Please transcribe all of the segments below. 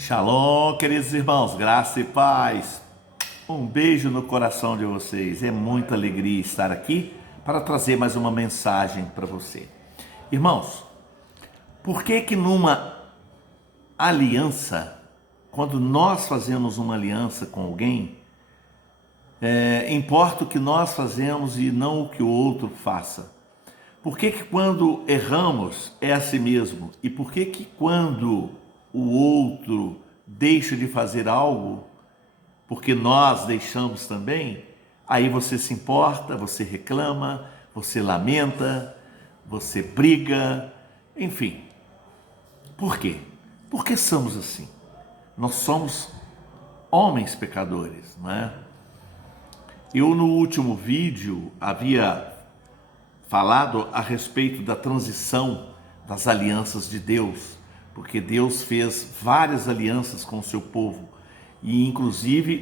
Shalom, queridos irmãos, graça e paz. Um beijo no coração de vocês. É muita alegria estar aqui para trazer mais uma mensagem para você. Irmãos, por que que numa aliança, quando nós fazemos uma aliança com alguém, importa o que nós fazemos e não o que o outro faça? Por que que quando erramos é assim mesmo? E por que que quando o outro deixa de fazer algo, porque nós deixamos também, aí você se importa, você reclama, você lamenta, você briga, enfim. Por quê? Porque somos assim. Nós somos homens pecadores, não é? Eu no último vídeo havia falado a respeito da transição das alianças de Deus, porque Deus fez várias alianças com o seu povo, e inclusive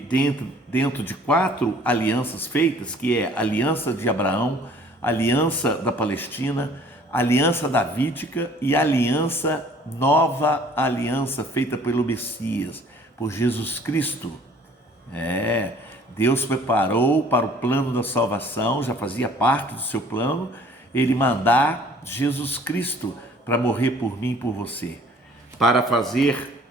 dentro de 4 alianças feitas, que é a aliança de Abraão, a aliança da Palestina, a aliança davídica e a nova aliança feita pelo Messias, por Jesus Cristo. Deus preparou para o plano da salvação, já fazia parte do seu plano, ele mandar Jesus Cristo para morrer por mim e por você, para fazer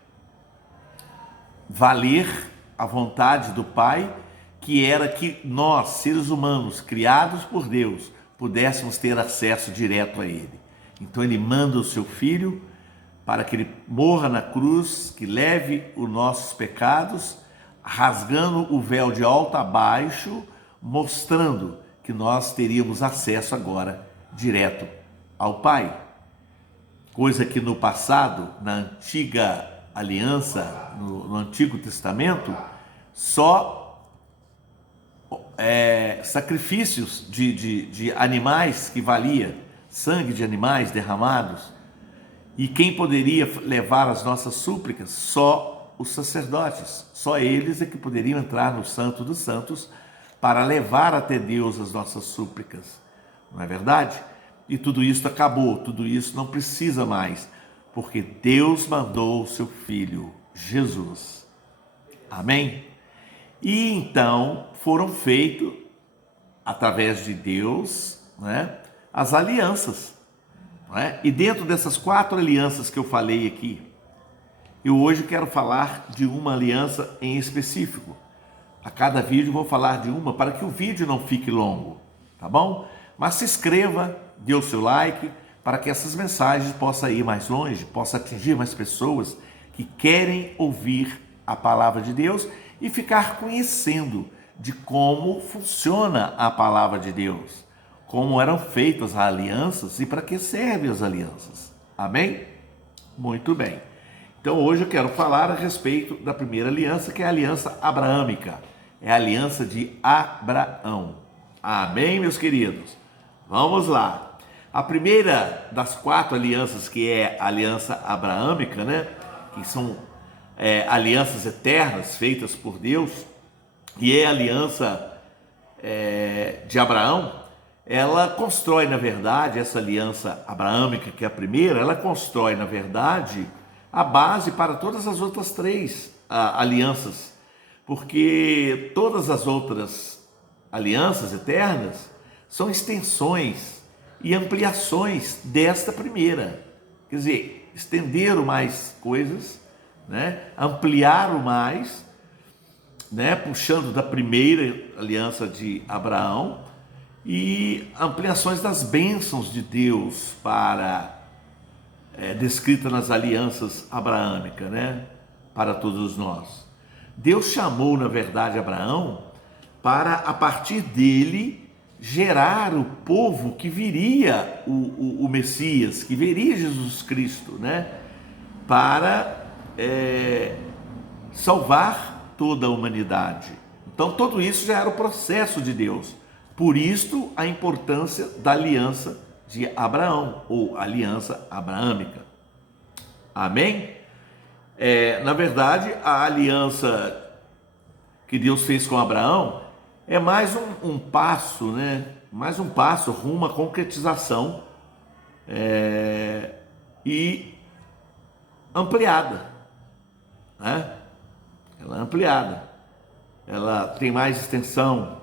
valer a vontade do Pai, que era que nós, seres humanos, criados por Deus, pudéssemos ter acesso direto a Ele. Então ele manda o seu Filho para que ele morra na cruz, que leve os nossos pecados, rasgando o véu de alto a baixo, mostrando que nós teríamos acesso agora direto ao Pai. Coisa que no passado, na antiga aliança, no Antigo Testamento, só sacrifícios de animais que valia, sangue de animais derramados. E quem poderia levar as nossas súplicas? Só os sacerdotes, só eles é que poderiam entrar no Santo dos Santos para levar até Deus as nossas súplicas, não é verdade? E tudo isso acabou, tudo isso não precisa mais, porque Deus mandou o seu Filho, Jesus. Amém? E então foram feitos, através de Deus, as alianças. E dentro dessas 4 alianças que eu falei aqui, eu hoje quero falar de uma aliança em específico. A cada vídeo eu vou falar de uma para que o vídeo não fique longo, tá bom? Mas se inscreva, dê o seu like, para que essas mensagens possam ir mais longe, possam atingir mais pessoas que querem ouvir a palavra de Deus e ficar conhecendo de como funciona a palavra de Deus, como eram feitas as alianças e para que servem as alianças. Amém? Muito bem. Então hoje eu quero falar a respeito da primeira aliança, que é a aliança abraâmica. É a aliança de Abraão. Amém, meus queridos? Vamos lá. A primeira das 4 alianças, que é a aliança abraâmica, que são alianças eternas feitas por Deus, e é a aliança de Abraão, ela constrói, na verdade, essa aliança abraâmica, que é a primeira, ela constrói, na verdade, a base para todas as outras 3 alianças, porque todas as outras alianças eternas são extensões e ampliações desta primeira. Quer dizer, estenderam mais coisas, ampliaram mais, puxando da primeira aliança de Abraão, e ampliações das bênçãos de Deus descrita nas alianças abraâmicas, para todos nós. Deus chamou, na verdade, Abraão para, a partir dele, gerar o povo que viria o Messias, que viria Jesus Cristo, para salvar toda a humanidade. Então, tudo isso já era o processo de Deus. Por isso, a importância da aliança de Abraão, ou aliança abraâmica. Amém? Na verdade, a aliança que Deus fez com Abraão é mais um passo, mais um passo rumo à concretização e ampliada. né? Ela é ampliada, ela tem mais extensão,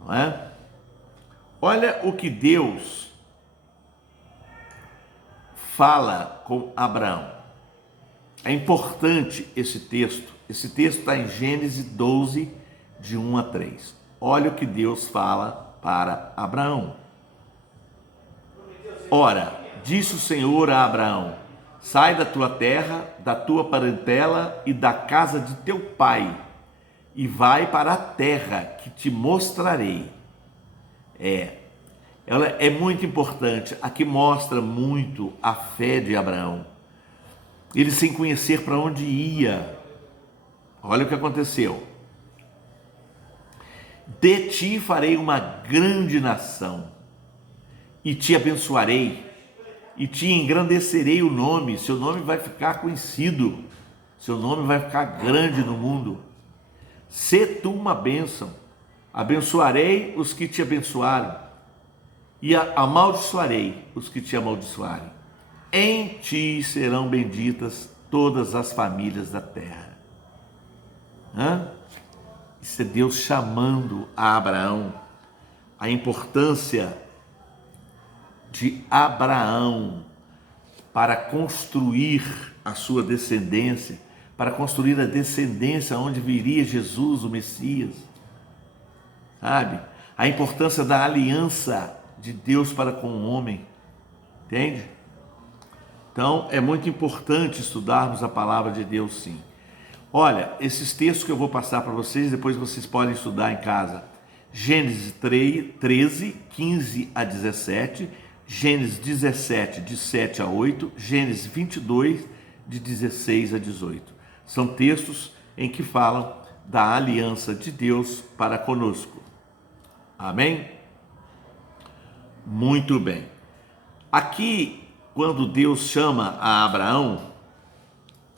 não é? Olha o que Deus fala com Abraão. É importante esse texto. Esse texto está em Gênesis 12, de 1 a 3. Olha o que Deus fala para Abraão. Ora, disse o Senhor a Abraão: sai da tua terra, da tua parentela e da casa de teu pai, e vai para a terra que te mostrarei. Ela é muito importante. Aqui mostra muito a fé de Abraão. Ele sem conhecer para onde ia. Olha o que aconteceu. De ti farei uma grande nação, e te abençoarei, e te engrandecerei o nome. Seu nome vai ficar conhecido, seu nome vai ficar grande no mundo. Sê tu uma bênção. Abençoarei os que te abençoarem, e amaldiçoarei os que te amaldiçoarem. Em ti serão benditas todas as famílias da terra. Isso é Deus chamando a Abraão, a importância de Abraão para construir a sua descendência, para construir a descendência onde viria Jesus, o Messias, sabe? A importância da aliança de Deus para com o homem, entende? Então é muito importante estudarmos a palavra de Deus, sim. Olha, esses textos que eu vou passar para vocês, depois vocês podem estudar em casa. Gênesis 13, 15 a 17, Gênesis 17, de 7 a 8, Gênesis 22, de 16 a 18. São textos em que falam da aliança de Deus para conosco. Amém? Muito bem. Aqui, quando Deus chama a Abraão,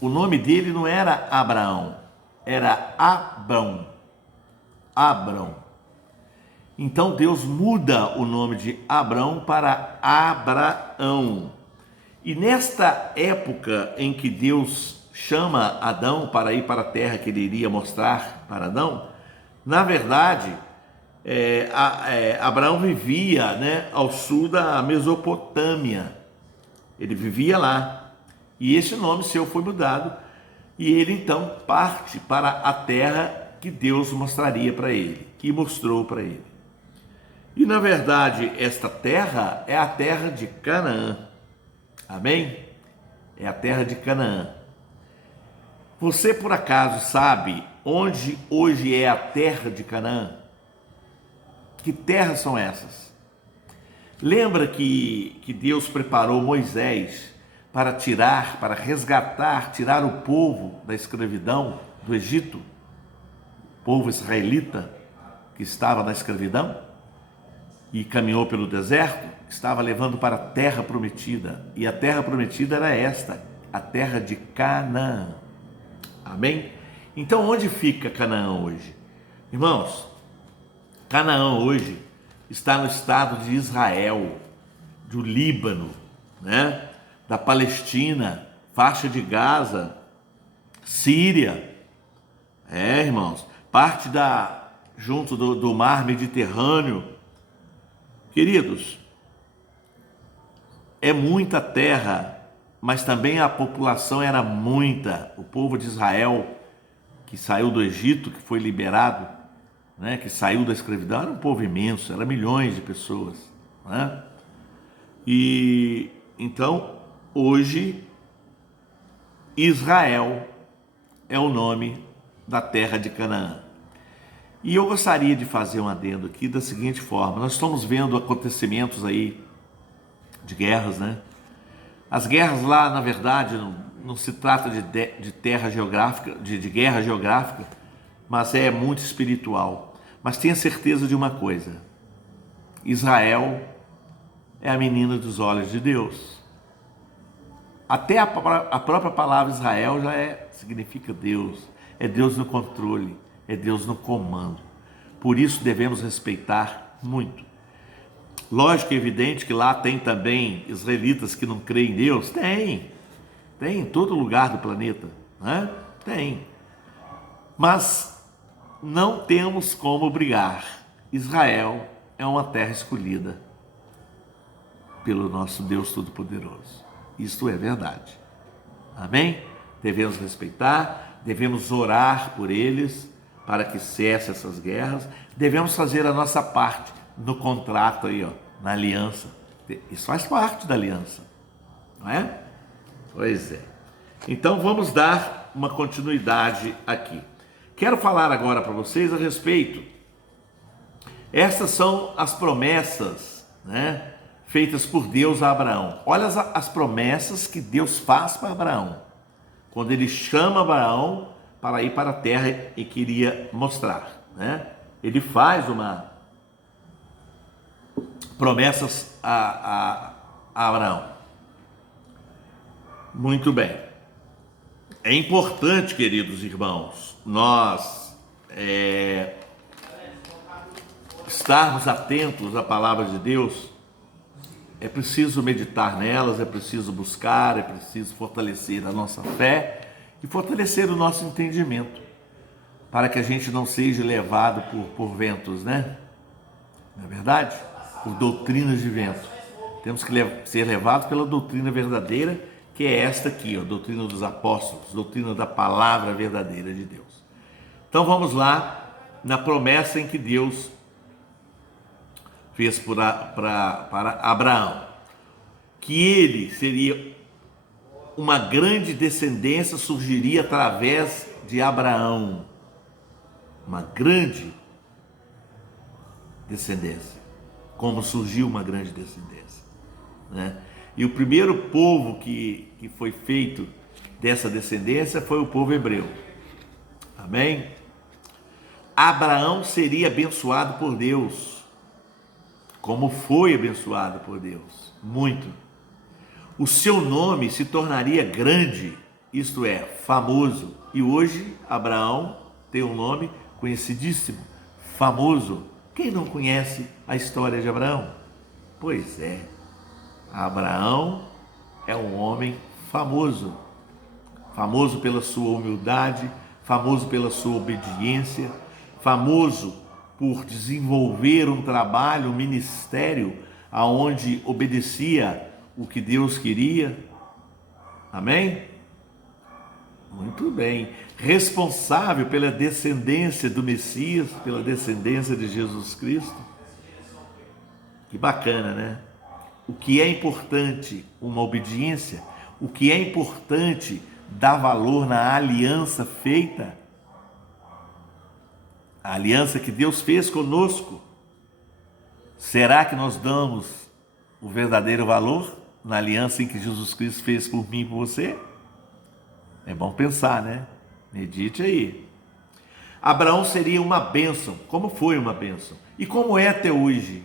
o nome dele não era Abraão, era Abrão. Abrão. Então Deus muda o nome de Abrão para Abraão. E nesta época em que Deus chama Adão para ir para a terra que ele iria mostrar para Adão, na verdade, Abraão vivia, né, ao sul da Mesopotâmia. Ele vivia lá. E esse nome seu foi mudado, e ele então parte para a terra que Deus mostraria para ele, que mostrou para ele. E na verdade, esta terra é a terra de Canaã. Amém? É a terra de Canaã. Você por acaso sabe onde hoje é a terra de Canaã? Que terras são essas? Lembra que Deus preparou Moisés para resgatar, tirar o povo da escravidão do Egito, o povo israelita que estava na escravidão e caminhou pelo deserto, estava levando para a terra prometida, e a terra prometida era esta, a terra de Canaã. Amém? Então onde fica Canaã hoje? Irmãos, Canaã hoje está no estado de Israel, do Líbano, né? Da Palestina, faixa de Gaza, Síria, irmãos, parte junto do mar Mediterrâneo. Queridos, é muita terra, mas também a população era muita. O povo de Israel, que saiu do Egito, que foi liberado, né, que saiu da escravidão, era um povo imenso, era milhões de pessoas, né? E então, hoje, Israel é o nome da terra de Canaã. E eu gostaria de fazer um adendo aqui da seguinte forma: nós estamos vendo acontecimentos aí de guerras, né? As guerras lá, na verdade, não se trata de terra geográfica, de guerra geográfica, mas é muito espiritual. Mas tenha certeza de uma coisa: Israel é a menina dos olhos de Deus. Até a própria palavra Israel significa Deus. É Deus no controle, é Deus no comando. Por isso devemos respeitar muito. Lógico e evidente que lá tem também israelitas que não creem em Deus. Tem em todo lugar do planeta. né? Tem. Mas não temos como brigar. Israel é uma terra escolhida pelo nosso Deus Todo-Poderoso. Isto é verdade. Amém? Devemos respeitar, devemos orar por eles para que cesse essas guerras. Devemos fazer a nossa parte no contrato aí, ó, na aliança. Isso faz parte da aliança, não é? Pois é. Então vamos dar uma continuidade aqui. Quero falar agora para vocês a respeito. Essas são as promessas, né, feitas por Deus a Abraão. Olha as promessas que Deus faz para Abraão, quando ele chama Abraão para ir para a terra e queria mostrar, né? Ele faz uma promessas a Abraão. Muito bem. É importante, queridos irmãos, nós estarmos atentos à palavra de Deus. É preciso meditar nelas, é preciso buscar, é preciso fortalecer a nossa fé e fortalecer o nosso entendimento, para que a gente não seja levado por ventos, né? Não é verdade? Por doutrinas de vento. Temos que ser levados pela doutrina verdadeira, que é esta aqui, ó, doutrina dos apóstolos, doutrina da palavra verdadeira de Deus. Então vamos lá na promessa em que Deus fez para Abraão, que ele seria uma grande descendência, surgiria através de Abraão, uma grande descendência, como surgiu uma grande descendência, né? E o primeiro povo que foi feito dessa descendência foi o povo hebreu. Amém? Abraão seria abençoado por Deus, como foi abençoado por Deus, muito. O seu nome se tornaria grande, isto é, famoso. E hoje Abraão tem um nome conhecidíssimo, famoso. Quem não conhece a história de Abraão? Pois é, Abraão é um homem famoso, famoso pela sua humildade, famoso pela sua obediência, famoso por desenvolver um trabalho, um ministério, aonde obedecia o que Deus queria. Amém? Muito bem. Responsável pela descendência do Messias, pela descendência de Jesus Cristo. Que bacana, né? O que é importante, uma obediência. O que é importante, dar valor na aliança feita. A aliança que Deus fez conosco. Será que nós damos o verdadeiro valor na aliança em que Jesus Cristo fez por mim e por você? É bom pensar, né? Medite aí. Abraão seria uma bênção. Como foi uma bênção? E como é até hoje?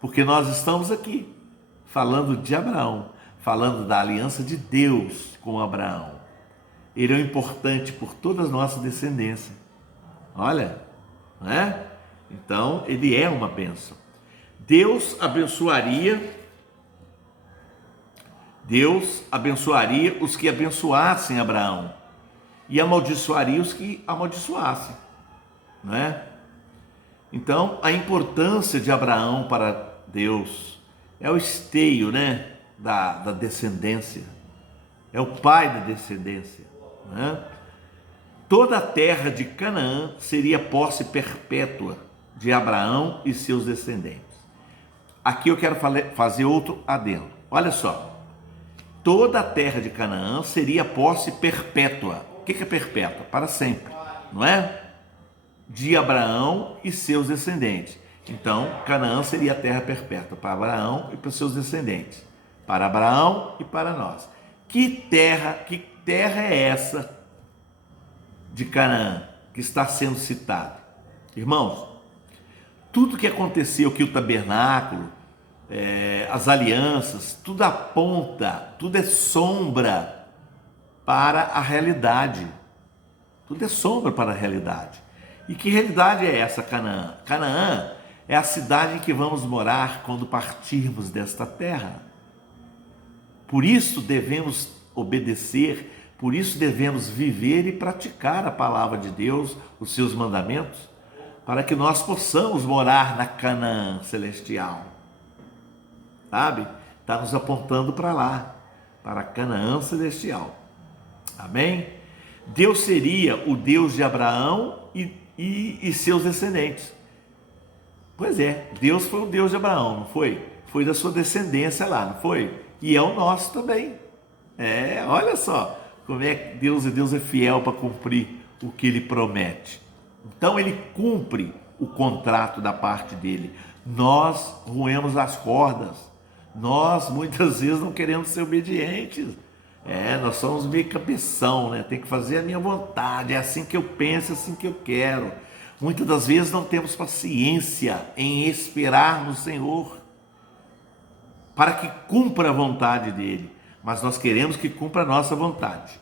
Porque nós estamos aqui falando de Abraão, falando da aliança de Deus com Abraão. Ele é importante por toda a nossa descendência. Olha, não é? Então, ele é uma bênção. Deus abençoaria os que abençoassem Abraão e amaldiçoaria os que amaldiçoassem, não é? Então, a importância de Abraão para Deus é o esteio, né, da descendência, é o pai da descendência, né? Toda a terra de Canaã seria posse perpétua de Abraão e seus descendentes. Aqui eu quero fazer outro adendo. Olha só, toda a terra de Canaã seria posse perpétua. O que é perpétua? Para sempre, não é? De Abraão e seus descendentes. Então, Canaã seria a terra perpétua para Abraão e para seus descendentes. Para Abraão e para nós. Que terra é essa de Canaã que está sendo citada? Irmãos, tudo que aconteceu aqui, o tabernáculo, as alianças, tudo aponta, tudo é sombra para a realidade. Tudo é sombra para a realidade. E que realidade é essa, Canaã? Canaã é a cidade em que vamos morar quando partirmos desta terra. Por isso devemos obedecer, Por isso devemos viver e praticar a palavra de Deus, os seus mandamentos, para que nós possamos morar na Canaã celestial. Sabe? Está nos apontando para lá, para a Canaã celestial. Amém? Deus seria o Deus de Abraão e seus descendentes. Pois é, Deus foi o Deus de Abraão, não foi? Foi da sua descendência lá, não foi? E é o nosso também. Olha só como é que Deus é fiel para cumprir o que Ele promete. Então Ele cumpre o contrato da parte dele. Nós roemos as cordas. Nós muitas vezes não queremos ser obedientes. Nós somos meio cabeção, né? Tem que fazer a minha vontade, é assim que eu penso, é assim que eu quero. Muitas das vezes não temos paciência em esperar no Senhor para que cumpra a vontade dele, mas nós queremos que cumpra a nossa vontade.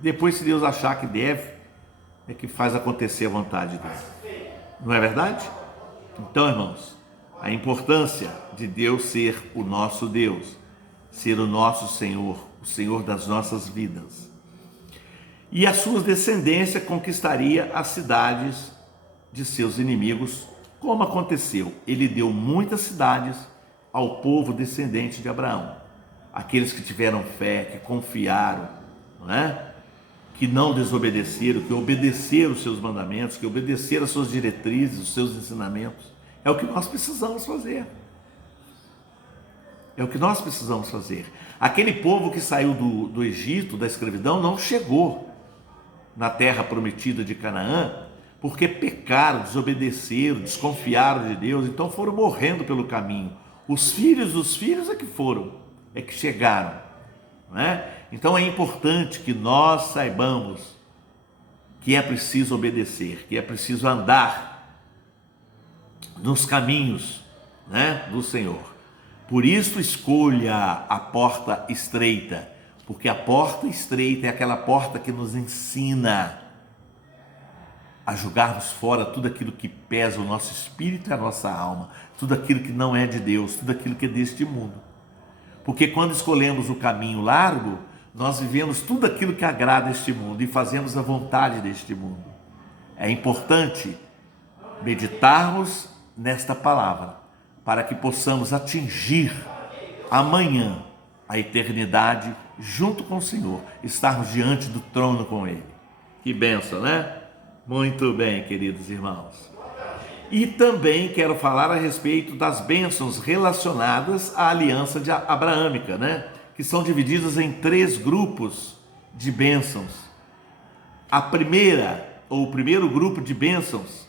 Depois, se Deus achar que deve, é que faz acontecer a vontade dele. Não é verdade? Então, irmãos, a importância de Deus ser o nosso Deus, ser o nosso Senhor, o Senhor das nossas vidas. E a sua descendência conquistaria as cidades de seus inimigos, como aconteceu. Ele deu muitas cidades ao povo descendente de Abraão. Aqueles que tiveram fé, que confiaram, não é? Que não desobedeceram, que obedeceram os seus mandamentos, que obedeceram as suas diretrizes, os seus ensinamentos. É o que nós precisamos fazer. É o que nós precisamos fazer. Aquele povo que saiu do Egito, da escravidão, não chegou na terra prometida de Canaã, porque pecaram, desobedeceram, desconfiaram de Deus, então foram morrendo pelo caminho. Os filhos dos filhos é que chegaram, não é? Então é importante que nós saibamos que é preciso obedecer, que é preciso andar nos caminhos, né, do Senhor. Por isso escolha a porta estreita, porque a porta estreita é aquela porta que nos ensina a jogarmos fora tudo aquilo que pesa o nosso espírito e a nossa alma, tudo aquilo que não é de Deus, tudo aquilo que é deste mundo. Porque quando escolhemos o caminho largo, nós vivemos tudo aquilo que agrada este mundo e fazemos a vontade deste mundo. É importante meditarmos nesta palavra, para que possamos atingir amanhã a eternidade junto com o Senhor, estarmos diante do trono com Ele. Que bênção, né? Muito bem, queridos irmãos. E também quero falar a respeito das bênçãos relacionadas à aliança abraâmica, né? Que são divididas em 3 grupos de bênçãos. A primeira, ou o primeiro grupo de bênçãos,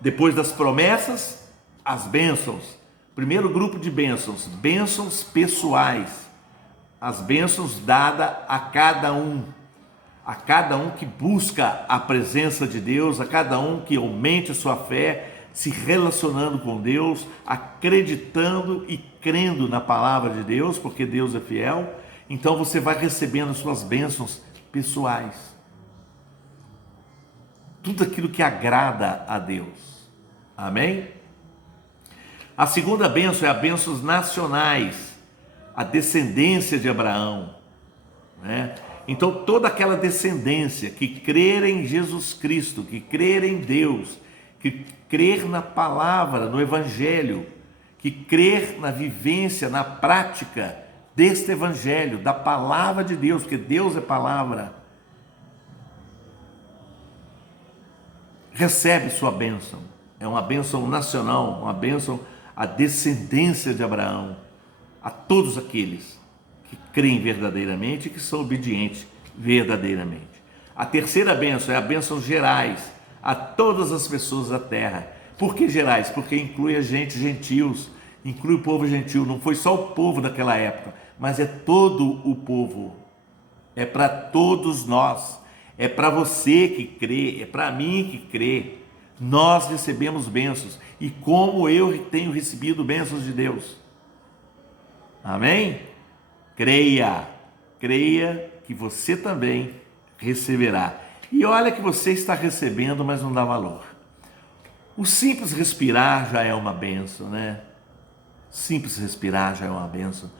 depois das promessas, as bênçãos. Primeiro grupo de bênçãos, bênçãos pessoais. As bênçãos dadas a cada um que busca a presença de Deus, a cada um que aumente a sua fé, se relacionando com Deus, acreditando e crendo na palavra de Deus, porque Deus é fiel. Então você vai recebendo as suas bênçãos pessoais. Tudo aquilo que agrada a Deus. Amém? A segunda bênção é a bênçãos nacionais, a descendência de Abraão, né? Então toda aquela descendência que crer em Jesus Cristo, que crer em Deus, que crer na palavra, no evangelho, que crer na vivência, na prática deste evangelho, da palavra de Deus, porque Deus é palavra, recebe sua bênção. É uma bênção nacional, uma bênção à descendência de Abraão, a todos aqueles que creem verdadeiramente e que são obedientes verdadeiramente. A terceira bênção é a bênção gerais, a todas as pessoas da terra. Por que gerais? Porque inclui a gente, gentios, inclui o povo gentil. Não foi só o povo daquela época, mas é todo o povo. É para todos nós. É para você que crê, é para mim que crê. Nós recebemos bênçãos. E como eu tenho recebido bênçãos de Deus. Amém? Creia que você também receberá. E olha que você está recebendo, mas não dá valor. O simples respirar já é uma bênção, né? Simples respirar já é uma bênção.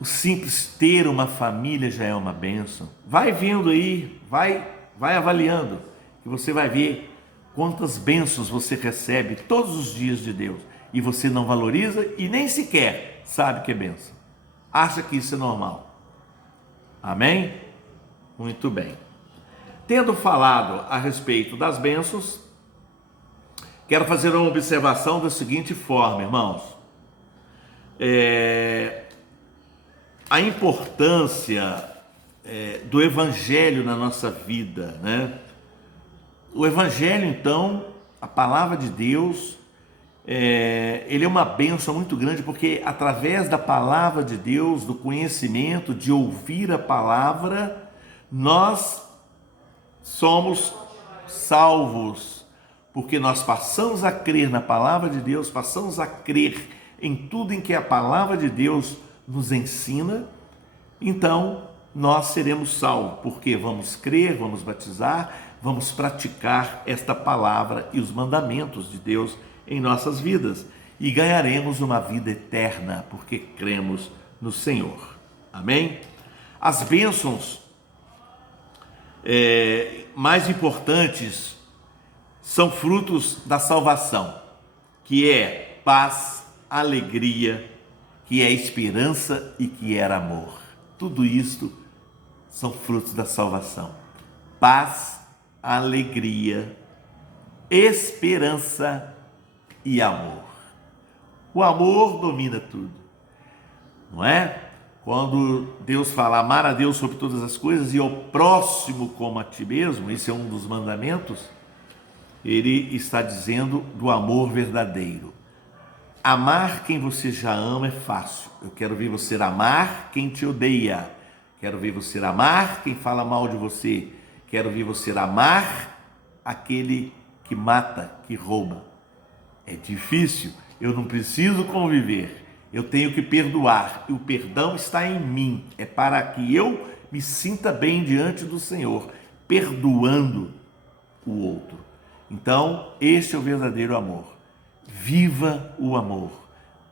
O simples ter uma família já é uma bênção. Vai vendo aí, vai avaliando, que você vai ver quantas bênçãos você recebe todos os dias de Deus. E você não valoriza e nem sequer sabe que é bênção. Acha que isso é normal. Amém? Muito bem. Tendo falado a respeito das bênçãos, quero fazer uma observação da seguinte forma, irmãos. A importância do Evangelho na nossa vida, né? O Evangelho, então, a palavra de Deus, ele é uma bênção muito grande, porque através da palavra de Deus, do conhecimento, de ouvir a palavra, nós somos salvos, porque nós passamos a crer na palavra de Deus, passamos a crer em tudo em que a palavra de Deus nos ensina, então nós seremos salvos, porque vamos crer, vamos batizar, vamos praticar esta palavra e os mandamentos de Deus em nossas vidas, e ganharemos uma vida eterna, porque cremos no Senhor. Amém? As bênçãos mais importantes são frutos da salvação, que é paz, alegria, que é esperança e que é amor. Tudo isto são frutos da salvação. Paz, alegria, esperança e amor. O amor domina tudo, não é? Quando Deus fala amar a Deus sobre todas as coisas e ao próximo como a ti mesmo, esse é um dos mandamentos, ele está dizendo do amor verdadeiro. Amar quem você já ama é fácil. Eu quero ver você amar quem te odeia. Quero ver você amar quem fala mal de você. Quero ver você amar aquele que mata, que rouba. É difícil, eu não preciso conviver. Eu tenho que perdoar. E o perdão está em mim. É para que eu me sinta bem diante do Senhor, perdoando o outro. Então, este é o verdadeiro amor. Viva o amor.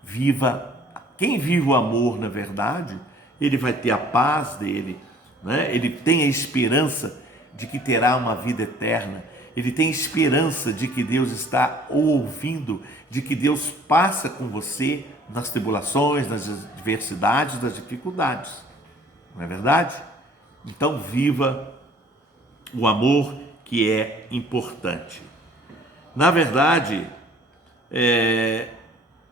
Viva. Quem vive o amor, na verdade, ele vai ter a paz dele, né? Ele tem a esperança de que terá uma vida eterna. Ele tem esperança de que Deus está ouvindo, de que Deus passa com você nas tribulações, nas adversidades, nas dificuldades. Não é verdade? Então, viva o amor, que é importante. Na verdade,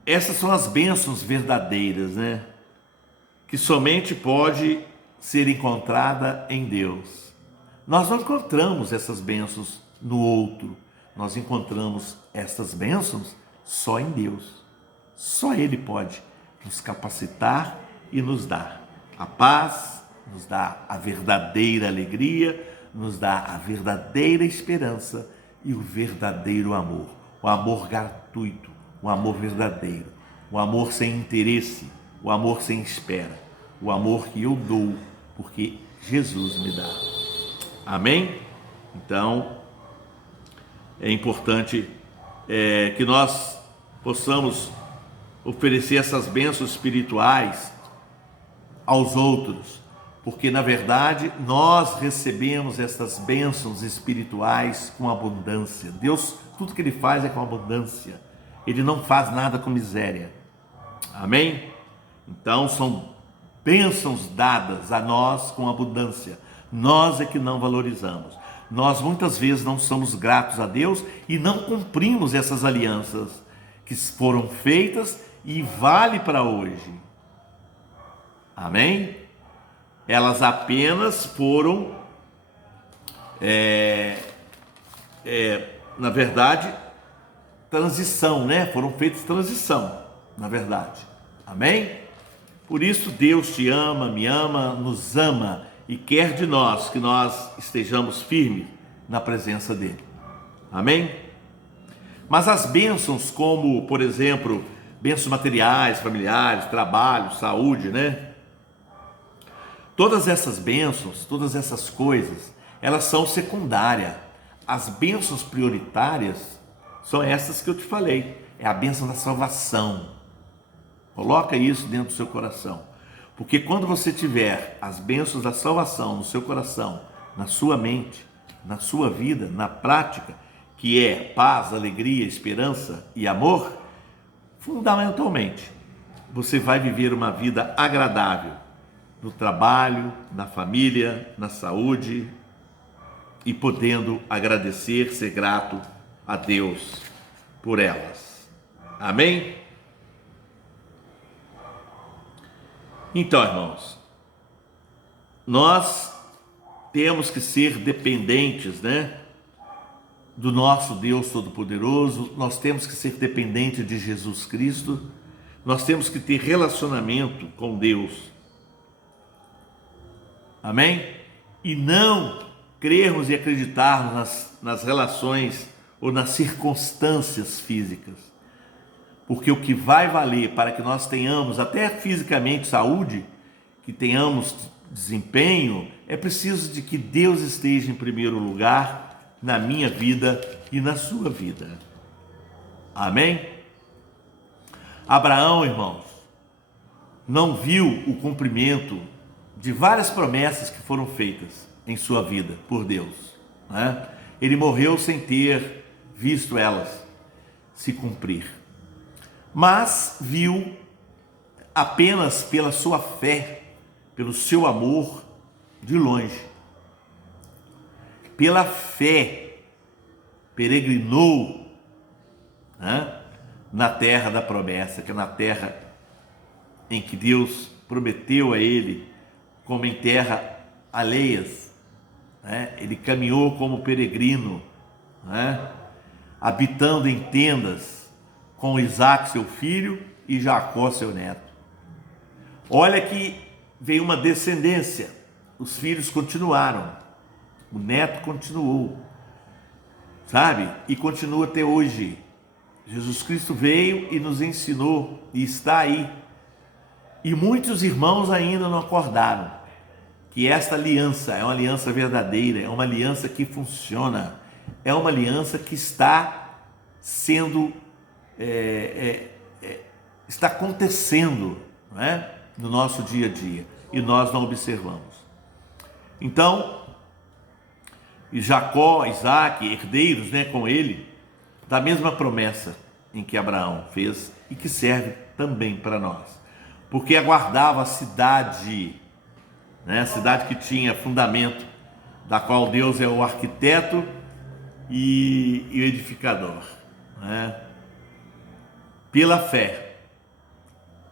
essas são as bênçãos verdadeiras, né? Que somente pode ser encontrada em Deus. Nós não encontramos essas bênçãos no outro, nós encontramos essas bênçãos só em Deus. Só Ele pode nos capacitar e nos dar a paz, nos dá a verdadeira alegria, nos dá a verdadeira esperança e o verdadeiro amor. O amor gratuito, o amor verdadeiro, o amor sem interesse, o amor sem espera, o amor que eu dou porque Jesus me dá. Amém? Então, é importante que nós possamos oferecer essas bênçãos espirituais aos outros, porque na verdade nós recebemos essas bênçãos espirituais com abundância. Deus, tudo que Ele faz é com abundância, Ele não faz nada com miséria. Amém? Então são bênçãos dadas a nós com abundância. Nós é que não valorizamos. Nós muitas vezes não somos gratos a Deus e não cumprimos essas alianças que foram feitas e vale para hoje. Amém? Elas apenas foram, na verdade, transição, né? Foram feitas transição, na verdade. Amém? Por isso Deus te ama, me ama, nos ama e quer de nós que nós estejamos firmes na presença dEle. Amém? Mas as bênçãos, como, por exemplo, bênçãos materiais, familiares, trabalho, saúde, né? Todas essas bênçãos, todas essas coisas, elas são secundárias. As bênçãos prioritárias são essas que eu te falei. É a bênção da salvação. Coloca isso dentro do seu coração. Porque quando você tiver as bênçãos da salvação no seu coração, na sua mente, na sua vida, na prática, que é paz, alegria, esperança e amor, fundamentalmente, você vai viver uma vida agradável no trabalho, na família, na saúde e podendo agradecer, ser grato a Deus por elas. Amém? Então, irmãos, nós temos que ser dependentes, do nosso Deus Todo-Poderoso, nós temos que ser dependentes de Jesus Cristo, nós temos que ter relacionamento com Deus. Amém? E não crermos e acreditarmos nas relações ou nas circunstâncias físicas. Porque o que vai valer para que nós tenhamos, até fisicamente, saúde, que tenhamos desempenho, é preciso de que Deus esteja em primeiro lugar na minha vida e na sua vida. Amém? Abraão, irmãos, não viu o cumprimento de várias promessas que foram feitas em sua vida por Deus, Ele morreu sem ter visto elas se cumprir, mas viu apenas pela sua fé, pelo seu amor, de longe. Pela fé, peregrinou na terra da promessa, que é na terra em que Deus prometeu a ele, como em terra alheias. Ele caminhou como peregrino, habitando em tendas com Isaac, seu filho, e Jacó, seu neto. Olha que veio uma descendência, os filhos continuaram, o neto continuou, e continua até hoje. Jesus Cristo veio e nos ensinou, e está aí. E muitos irmãos ainda não acordaram que esta aliança é uma aliança verdadeira, é uma aliança que funciona, é uma aliança que está sendo, está acontecendo, no nosso dia a dia, e nós não observamos. Então, Jacó, Isaac, herdeiros, com ele, da mesma promessa em que Abraão fez e que serve também para nós, porque aguardava a cidade, a cidade que tinha fundamento, da qual Deus é o arquiteto e o edificador. Pela fé,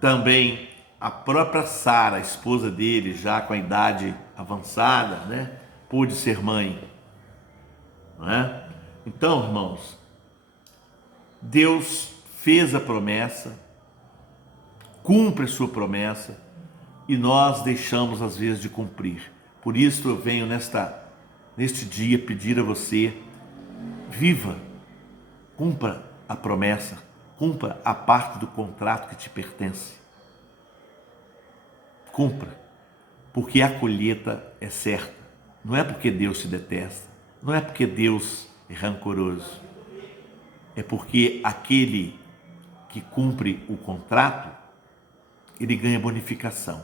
também a própria Sara, a esposa dele, já com a idade avançada, pôde ser mãe. Então, irmãos, Deus fez a promessa, cumpre a sua promessa, e nós deixamos às vezes de cumprir. Por isso eu venho neste dia pedir a você: viva, cumpra a promessa, cumpra a parte do contrato que te pertence. Cumpra, porque a colheita é certa. Não é porque Deus te detesta, não é porque Deus é rancoroso, é porque aquele que cumpre o contrato, ele ganha bonificação.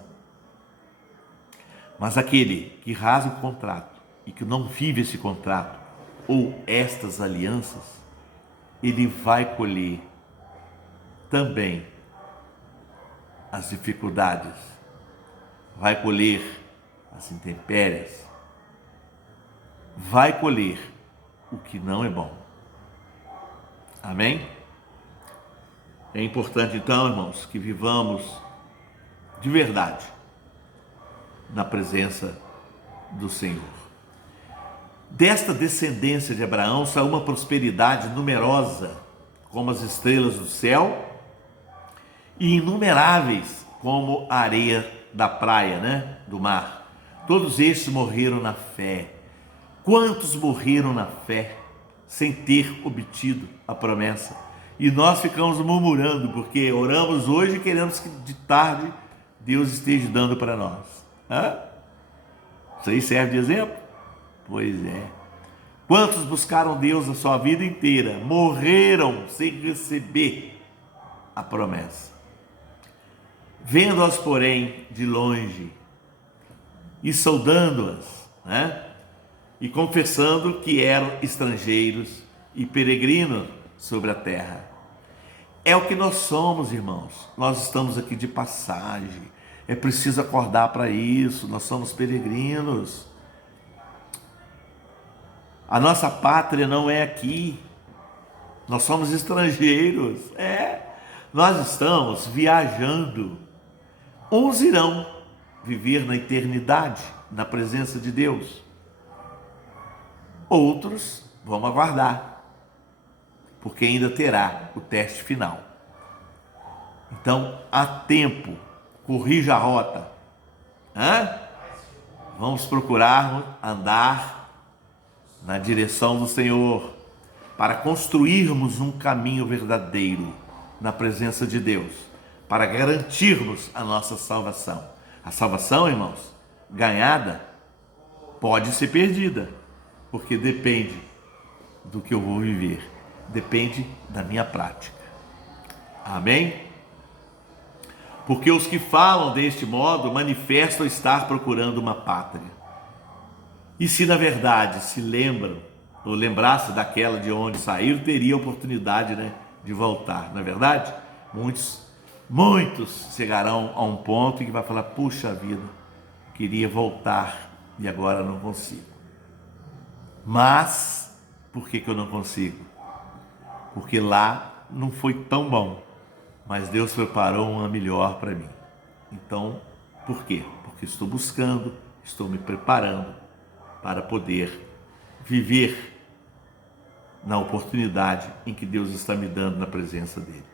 Mas aquele que rasga o contrato e que não vive esse contrato ou estas alianças, ele vai colher também as dificuldades, vai colher as intempéries, vai colher o que não é bom. Amém? É importante então, irmãos, que vivamos de verdade na presença do Senhor. Desta descendência de Abraão saiu uma prosperidade numerosa, como as estrelas do céu, e inumeráveis como a areia da praia, do mar. Todos estes morreram na fé. Quantos morreram na fé sem ter obtido a promessa? E nós ficamos murmurando, porque oramos hoje e queremos que de tarde Deus esteja dando para nós. Isso aí serve de exemplo? Pois é. Quantos buscaram Deus a sua vida inteira, morreram sem receber a promessa? Vendo-as, porém, de longe, e saudando-as, né? E confessando que eram estrangeiros e peregrinos sobre a terra. É o que nós somos, irmãos. Nós estamos aqui de passagem. É preciso acordar para isso. Nós somos peregrinos. A nossa pátria não é aqui. Nós somos estrangeiros. Nós estamos viajando. Uns irão viver na eternidade, na presença de Deus. Outros vão aguardar, porque ainda terá o teste final. Então, há tempo, corrija a rota. Vamos procurar andar na direção do Senhor, para construirmos um caminho verdadeiro na presença de Deus, para garantirmos a nossa salvação. A salvação, irmãos, ganhada, pode ser perdida, porque depende do que eu vou viver, depende da minha prática. Amém? Porque os que falam deste modo manifestam estar procurando uma pátria. E se na verdade se lembram, ou lembrasse daquela de onde saíram, teria oportunidade, de voltar. Não é verdade? Muitos chegarão a um ponto em que vai falar: puxa vida, queria voltar e agora não consigo. Mas por que eu não consigo? Porque lá não foi tão bom, mas Deus preparou uma melhor para mim. Então, por quê? Porque estou buscando, estou me preparando para poder viver na oportunidade em que Deus está me dando na presença dele.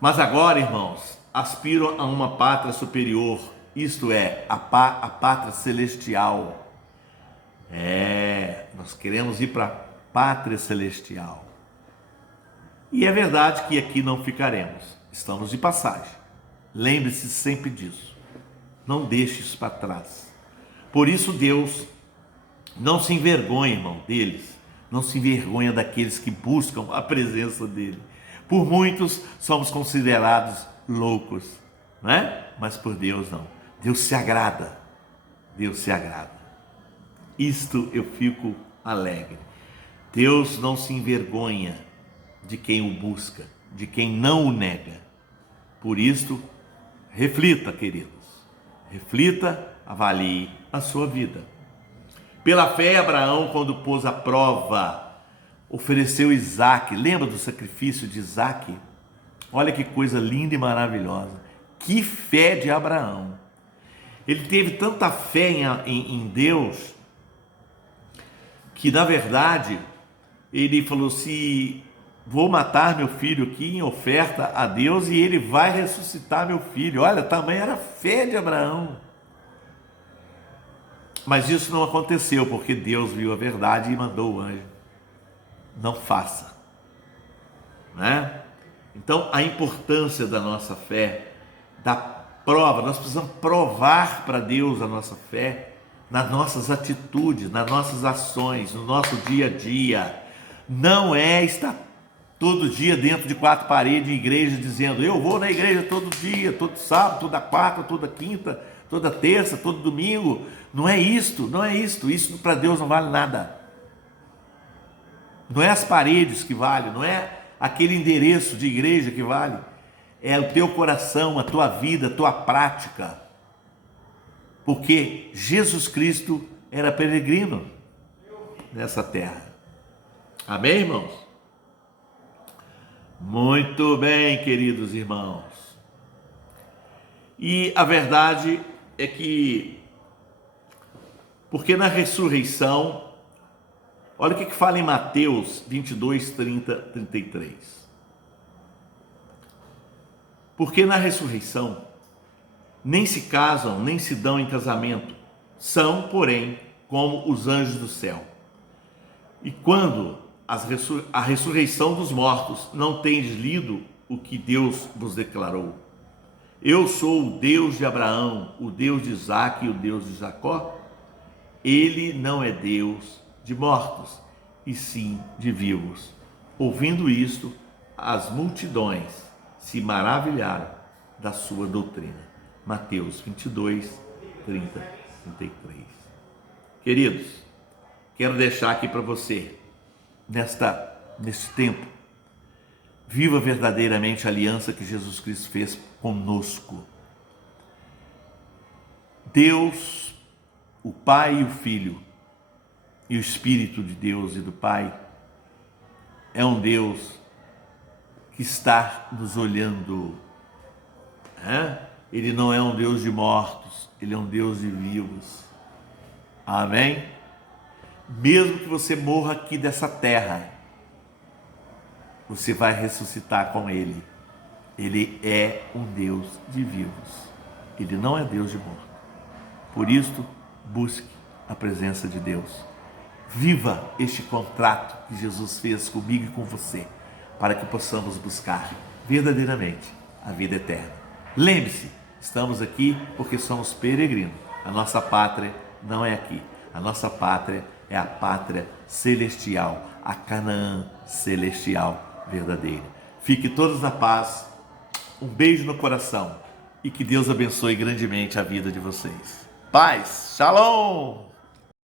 Mas agora, irmãos, aspiro a uma pátria superior, isto é, a pátria celestial. Nós queremos ir para a pátria celestial. E é verdade que aqui não ficaremos, estamos de passagem. Lembre-se sempre disso. Não deixe isso para trás. Por isso Deus não se envergonha, irmão, deles. Não se envergonha daqueles que buscam a presença dele. Por muitos somos considerados loucos, não é? Mas por Deus não. Deus se agrada. Deus se agrada. Isto eu fico alegre. Deus não se envergonha de quem o busca, de quem não o nega. Por isso, reflita, queridos. Reflita, avalie a sua vida. Pela fé, Abraão, quando pôs à prova, ofereceu Isaque. Lembra do sacrifício de Isaque? Olha que coisa linda e maravilhosa. Que fé de Abraão. Ele teve tanta fé em Deus, que na verdade, ele falou: se vou matar meu filho aqui em oferta a Deus e ele vai ressuscitar meu filho. Olha, tamanha era a fé de Abraão. Mas isso não aconteceu, porque Deus viu a verdade e mandou o anjo: não faça, né? Então, a importância da nossa fé, da prova, nós precisamos provar para Deus a nossa fé, nas nossas atitudes, nas nossas ações, no nosso dia a dia. Não é estar todo dia dentro de quatro paredes em igreja dizendo: eu vou na igreja todo dia, todo sábado, toda quarta, toda quinta, toda terça, todo domingo. Não é isto, isso para Deus não vale nada. Não é as paredes que valem, não é aquele endereço de igreja que vale, é o teu coração, a tua vida, a tua prática. Porque Jesus Cristo era peregrino nessa terra. Amém, irmãos? Muito bem, queridos irmãos. E a verdade é que, porque na ressurreição, olha o que fala em Mateus 22, 30, 33. Porque na ressurreição, nem se casam, nem se dão em casamento, são, porém, como os anjos do céu. E quando a ressurreição dos mortos, não tendes lido o que Deus vos declarou: eu sou o Deus de Abraão, o Deus de Isaque e o Deus de Jacó? Ele não é Deus de mortos, e sim de vivos. Ouvindo isto, as multidões se maravilharam da sua doutrina. Mateus 22, 30, 33. Queridos, quero deixar aqui para você, neste tempo, viva verdadeiramente a aliança que Jesus Cristo fez conosco. Deus, o Pai e o Filho, e o Espírito de Deus e do Pai, é um Deus que está nos olhando. Ele não é um Deus de mortos, Ele é um Deus de vivos. Amém? Mesmo que você morra aqui dessa terra, você vai ressuscitar com Ele. Ele é um Deus de vivos. Ele não é Deus de mortos. Por isso, busque a presença de Deus. Viva este contrato que Jesus fez comigo e com você, para que possamos buscar verdadeiramente a vida eterna. Lembre-se, estamos aqui porque somos peregrinos. A nossa pátria não é aqui. A nossa pátria é a pátria celestial, a Canaã celestial verdadeira. Fique todos na paz, um beijo no coração e que Deus abençoe grandemente a vida de vocês. Paz, shalom!